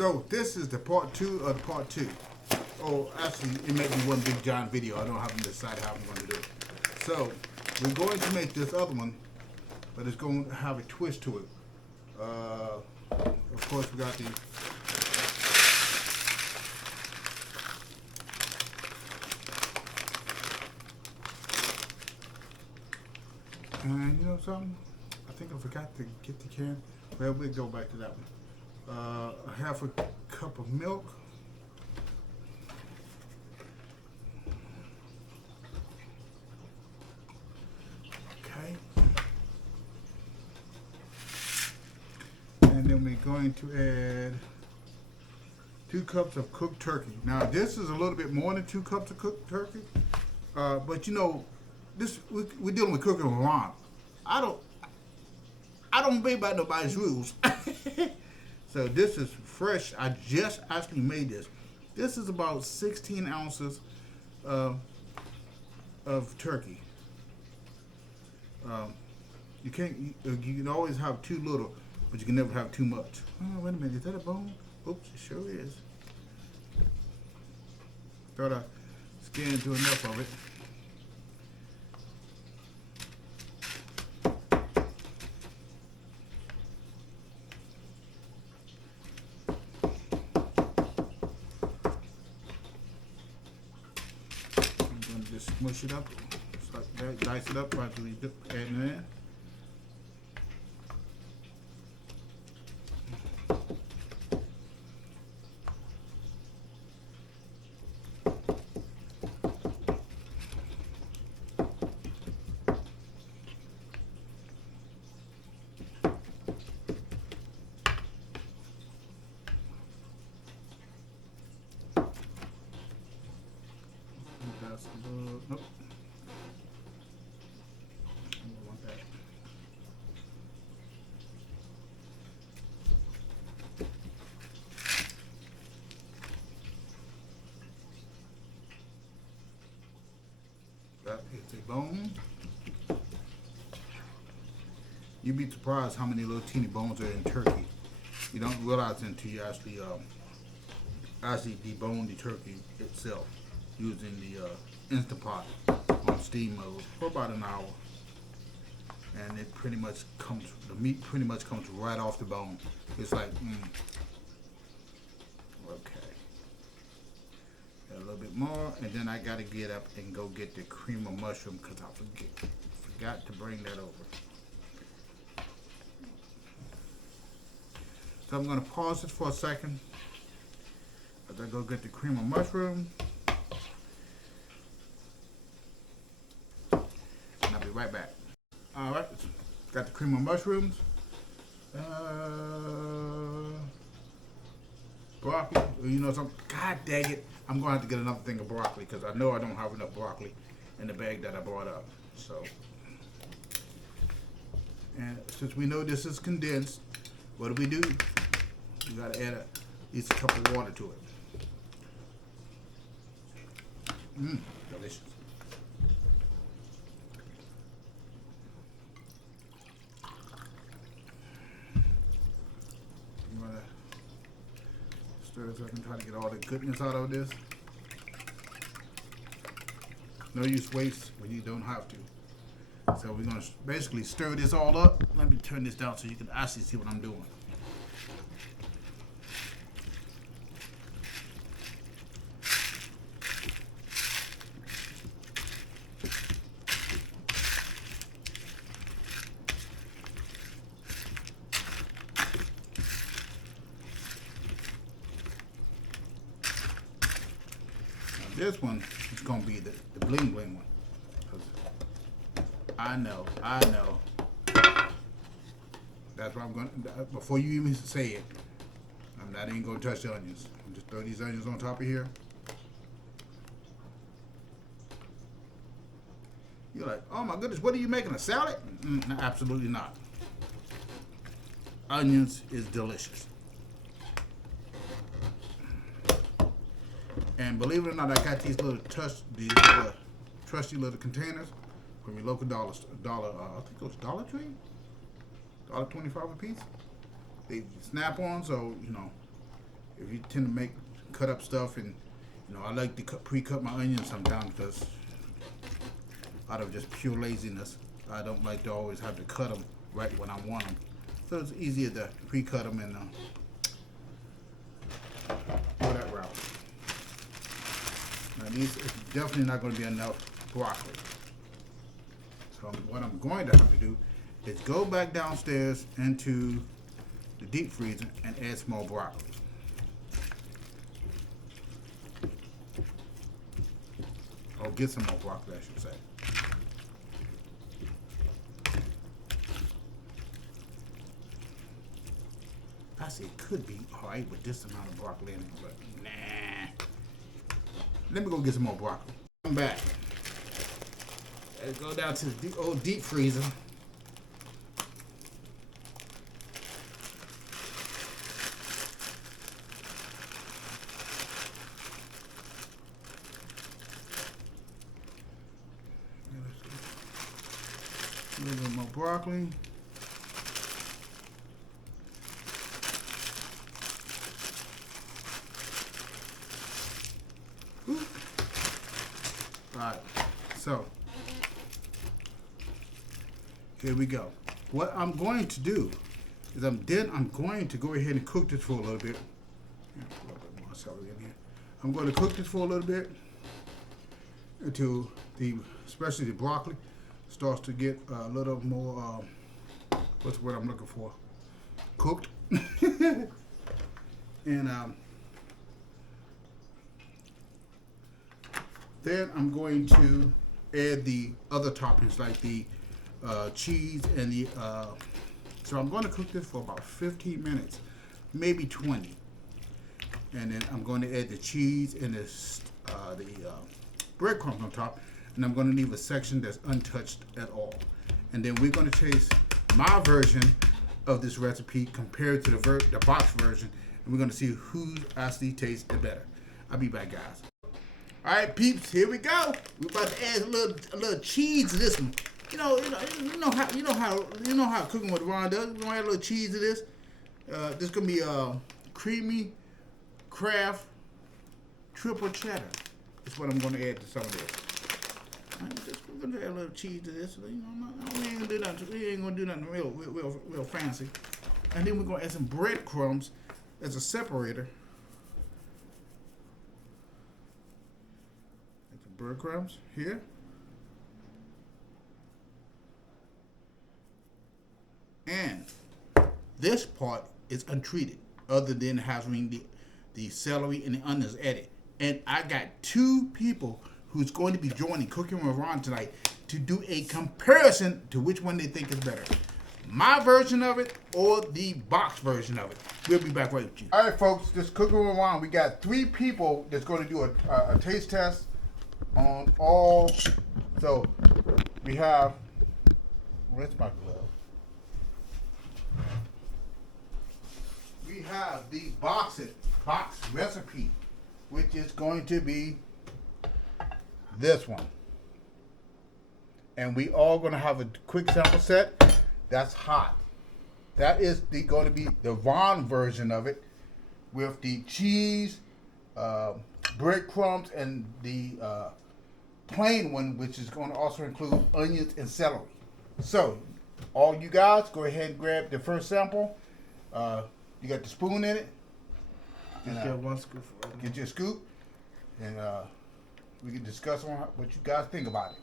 So this is the part 2 of the part 2. Oh, actually, it may be one big giant video. I don't have to decide how I'm going to do it. So we're going to make this other one, but it's going to have a twist to it. Of course, we got the and you know something? I think I forgot to get the can. Well, we'll go back to that one. A half a cup of milk. Okay. And then we're going to add 2 cups of cooked turkey. Now this is a little bit more than 2 cups of cooked turkey, but you know, this we're dealing with cooking with Ron. I don't obey by nobody's rules. So this is fresh. I just actually made this. This is about 16 ounces of turkey. You can always have too little, but you can never have too much. Oh, wait a minute, is that a bone? Oops, it sure is. Thought I scanned through enough of it. Just smush it up, just like that, dice it up after we add it in. Nope. I don't want that. That is a bone. You'd be surprised how many little teeny bones are in turkey. You don't realize until you actually debone the turkey itself using the Instant Pot on steam mode for about an hour, and it pretty much comes, the meat pretty much comes right off the bone. It's like, okay, a little bit more, and then I got to get up and go get the cream of mushroom because I forgot to bring that over. So I'm going to pause it for a second as I go get the cream of mushroom. Right back. All right, got the cream of mushrooms, broccoli. You know something? God dang it! I'm gonna have to get another thing of broccoli because I know I don't have enough broccoli in the bag that I brought up. So, and since we know this is condensed, what do? We gotta add at least a cup of water to it. Delicious. So I can try to get all the goodness out of this. No use waste when you don't have to. So we're going to basically stir this all up. Let me turn this down so you can actually see what I'm doing. This one is going to be the bling bling one. I know. That's what I'm going to, before you even say it, I'm not even going to touch the onions. I'm just throw these onions on top of here. You're like, oh my goodness, what are you making, a salad? No, absolutely not. Onions is delicious. And believe it or not, I got these little trusty little containers from your local dollar. I think it was Dollar Tree, $1.25 a piece. They snap on, so you know tend to cut up stuff, and you know I like to pre-cut my onions sometimes because out of just pure laziness, I don't like to always have to cut them right when I want them. So it's easier to pre-cut them and go that route. Now these is definitely not going to be enough broccoli. So what I'm going to have to do is go back downstairs into the deep freezer and add some more broccoli. Or get some more broccoli, I should say. I say it could be alright with this amount of broccoli in it, but nah. Let me go get some more broccoli. I'm back. Let's go down to the old deep freezer. A little bit more broccoli. Alright, so here we go. What I'm going to do is I'm going to go ahead and cook this for a little bit. A little bit more celery in here. I'm going to cook this for a little bit until especially the broccoli starts to get a little more, what's the word I'm looking for? Cooked. And then I'm going to add the other toppings like the cheese and the, so I'm going to cook this for about 15 minutes, maybe 20. And then I'm going to add the cheese and the breadcrumbs on top. And I'm going to leave a section that's untouched at all. And then we're going to taste my version of this recipe compared to the box version. And we're going to see who actually tastes it better. I'll be back, guys. All right, peeps, here we go. We're about to add a little cheese to this one. You know how Cooking with Ron does. We're gonna add a little cheese to this. This is gonna be creamy Kraft triple cheddar. That's what I'm gonna add to some of this. We're gonna add a little cheese to this. You know, we ain't gonna do nothing real fancy. And then we're gonna add some breadcrumbs as a separator. Breadcrumbs here. And this part is untreated, other than having the celery and the onions added. And I got 2 people who's going to be joining Cooking with Ron tonight to do a comparison to which one they think is better. My version of it or the box version of it. We'll be back right with you. All right, folks, this Cooking with Ron, we got 3 people that's going to do a taste test on all. So we have, where's my glove? We have the box recipe, which is going to be this one. And we all going to have a quick sample set. That's hot. That is going to be the Ron version of it with the cheese, breadcrumbs, and the plain one, which is going to also include onions and celery. So, all you guys, go ahead and grab the first sample. You got the spoon in it. Just get 1 scoop. Get your scoop, and we can discuss on what you guys think about it.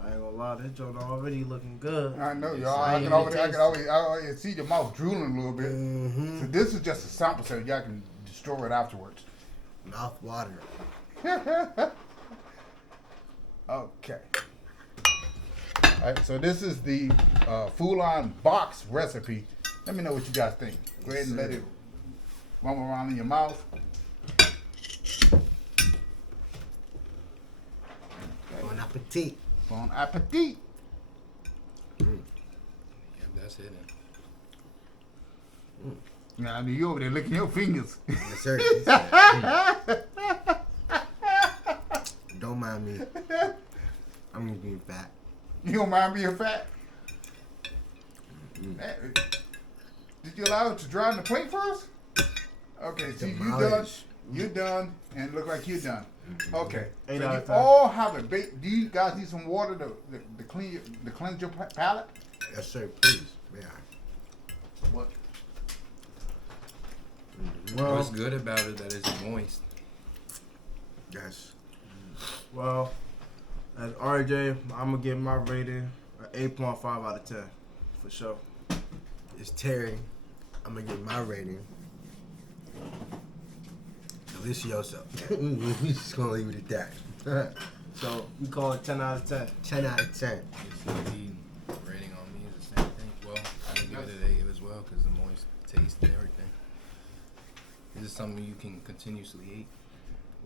I ain't gonna lie, this joint already looking good. I know, y'all. I can already see your mouth drooling a little bit. Mm-hmm. So this is just a sample, so y'all can destroy it afterwards. Mouth watering. Okay. All right, so this is the full-on box recipe. Let me know what you guys think. Go ahead and let it run around in your mouth. Bon appetit. Bon appetit. Yeah, that's it. Now, you over there licking your fingers. Yes, sir. Don't don't mind me. I'm gonna be fat. You don't mind being fat? Did you allow it to dry on the plate first? Okay, see, you done. Demolish. You're done, and it look like you're done. Okay, so 8 you out of 10. all have a bait. Do you guys need some water to cleanse your palate? Yes, sir. Please. Yeah. What? Well, What's good about it that it's moist. Yes. well, as RJ, I'm gonna give my rating an 8.5 out of 10 for sure. It's Terry. I'm gonna give my rating. Delicioso. We just gonna leave it at that. So we call it 10 out of 10. 10 out of 10. It's the rating on me is the same thing. Well, I would give it an 8 as well because the moist taste and everything. Is this something you can continuously eat?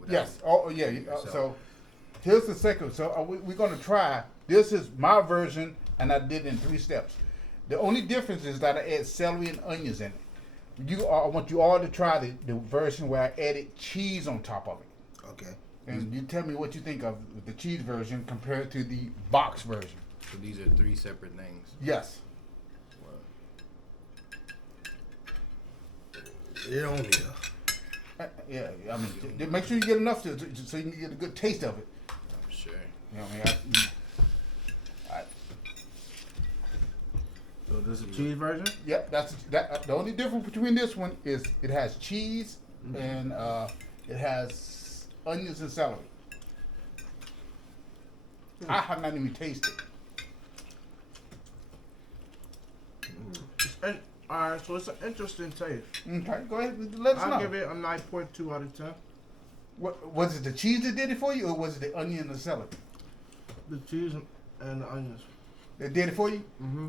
without- Yes. Oh, yeah. So here's the second. So we're going to try. This is my version, and I did it in 3 steps. The only difference is that I add celery and onions in it. I want you all to try the version where I added cheese on top of it. Okay. And you tell me what you think of the cheese version compared to the box version. So these are 3 separate things. Yes. It only Yeah. I mean, make sure you get enough so you can get a good taste of it. I'm sure. You know what I mean? So this is a cheese version? Yeah, that's that. The only difference between this one is it has cheese and it has onions and celery. I have not even tasted. Alright, so it's an interesting taste. Okay, go ahead and let us know. I'll give it a 9.2 out of 10. What was it? The cheese that did it for you, or was it the onion and the celery The cheese and the onions. that did it for you? Mm-hmm.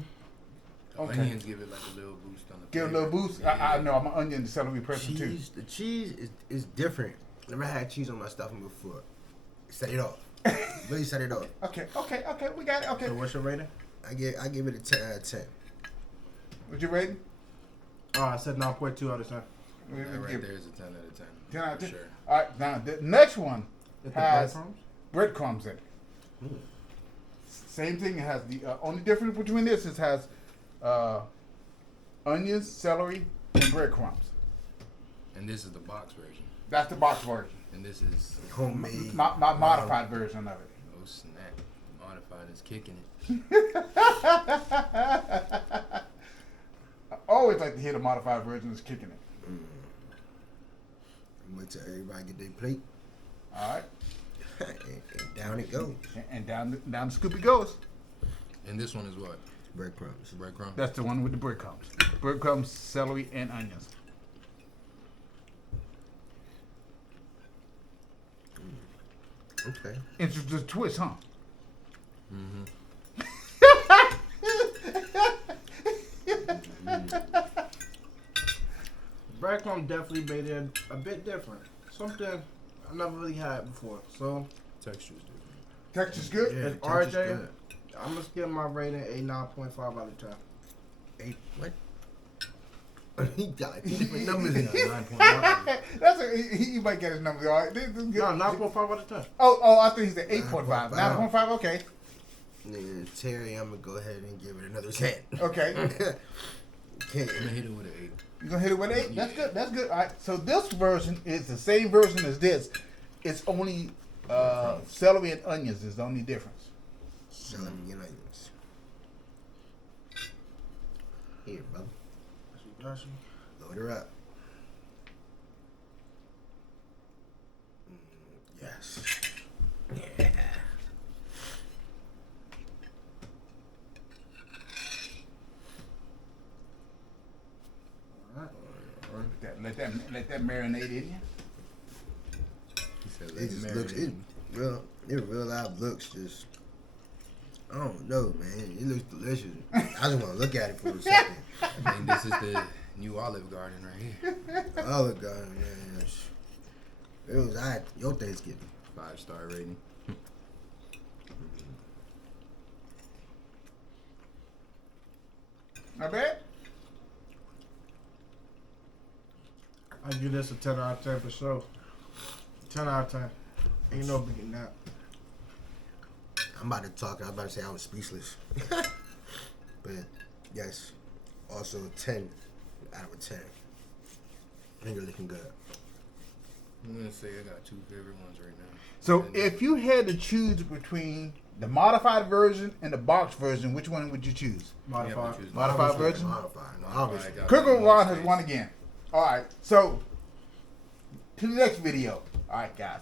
The Okay. onions give it like a little boost on the Give it a flavor. little boost. Yeah. I know I'm an onion and celery person too. cheese. The cheese is different. Never had cheese on my stuffing before. Set it off. Really set it off. Okay, we got it. Okay, So what's your rating? I give it a 10 out of 10. what you rating? Oh, I said 9.2 out of 10. We That right give there is a 10 out of 10. 10 out of For 10. sure. All right, now the next one With the has breadcrumbs? breadcrumbs in it. Same thing. It has the only difference between this is it has onions, celery, and breadcrumbs. And this is the box version. That's the box version. And this is, Homemade. My modified version of it. oh snap, modified is kicking it. I always like to hear the modified version is kicking it. I'm gonna tell everybody get their plate. All right, and down it goes. and down the scoop it goes. And this one is what? Breadcrumbs. Breadcrumb? That's the one with the breadcrumbs. Breadcrumbs, celery, and onions. Okay. Interesting twist, huh? Breadcrumb definitely made it a bit different. Something I never really had before. So, Texture's different. Texture's good. Yeah, and texture's RJ, good. I'm going to give my rating a 9.5 out of 10. 8. What? He got like 2 different numbers in it. 9.5. That's he might get his numbers all right. This is good. No, 9.5 out of 10. Oh, I think he said 8.5. 9.5. 9.5. Okay. Nigga, Terry, I'm gonna go ahead and give it another 10. Okay. I'm Okay. gonna hit it with an 8. You're gonna hit it with 8? That's good. That's good. All right. So this version is the same version as this. It's only celery and onions is the only difference. Celery and onions. Here, brother. Gotcha. Load her up. Yes. Yeah. Let that marinate in you. He said, It let just it looks, marinate. real life looks just, I don't know, man. It looks delicious. I just want to look at it for a second. I think this is the new Olive Garden right here. Olive Garden, man. It was your Thanksgiving. 5-star rating. Not bad. I give this a 10 out of 10 for sure. 10 out of 10. Ain't no beating that. I'm about to talk. I was about to say I was speechless. But yes, also 10 out of 10. I think you're looking good. I'm gonna say I got two favorite ones right now. So And if you had to choose between the modified version and the box version, which one would you choose? you have to Modified. choose Modified version? Modified. Modified Obviously. got Cooking the with Ron most has won taste. again. All right, so to the next video. All right, guys.